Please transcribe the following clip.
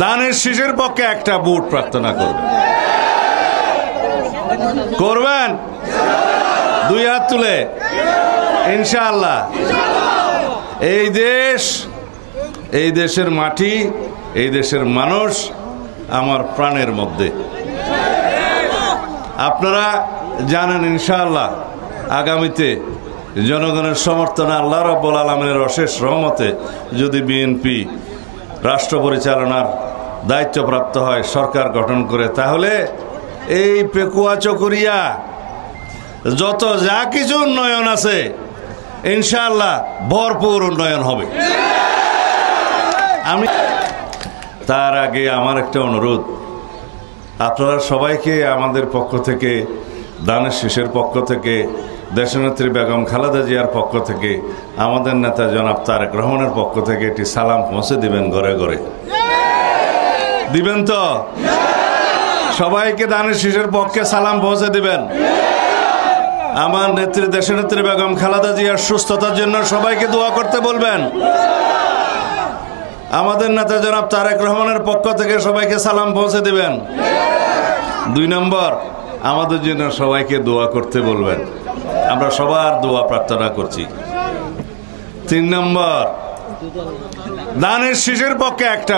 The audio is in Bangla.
দানের শীষের পক্ষে একটা ভোট প্রার্থনা করবেন। করবেন? দুই হাত তুলে ইনশাআল্লাহ। এই দেশ, এই দেশের মাটি, এই দেশের মানুষ আমার প্রাণের মধ্যে। আপনারা জানেন ইনশাআল্লাহ আগামীতে জনগণের সমর্থনে আল্লাহ রাব্বুল আলামিনের অশেষ রহমতে যদি বিএনপি রাষ্ট্র পরিচালনার দায়িত্বপ্রাপ্ত হয়, সরকার গঠন করে, তাহলে এই পেকুয়া চকরিয়া যত যা কিছু উন্নয়ন আছে ইনশাআল্লাহ ভরপুর উন্নয়ন হবে। আমি তার আগে আমার একটা অনুরোধ, আপনারা সবাইকে আমাদের পক্ষ থেকে, দানের শীষের পক্ষ থেকে, দেশনেত্রী বেগম খালেদা জিয়ার পক্ষ থেকে, আমাদের নেতা জনাব তারেক রহমানের পক্ষ থেকে একটি সালাম পৌঁছে দিবেন ঘরে ঘরে। দিবেন তো? সবাইকে দানের শীষের পক্ষে সালাম পৌঁছে দিবেন। আমার নেত্রী, দেশনেত্রী বেগম খালেদা জিয়ার সুস্থতার জন্য সবাইকে দোয়া করতে বলবেন। আমাদের নেতা জনাব তারেক রহমানের পক্ষ থেকে সবাইকে সালাম পৌঁছে দিবেন। 2 নম্বর, আমাদের জন্য সবাইকে দোয়া করতে বলবেন। আমরা সবার দোয়া প্রার্থনা করছি। 3 নম্বর, দানের শীষের পক্ষে একটা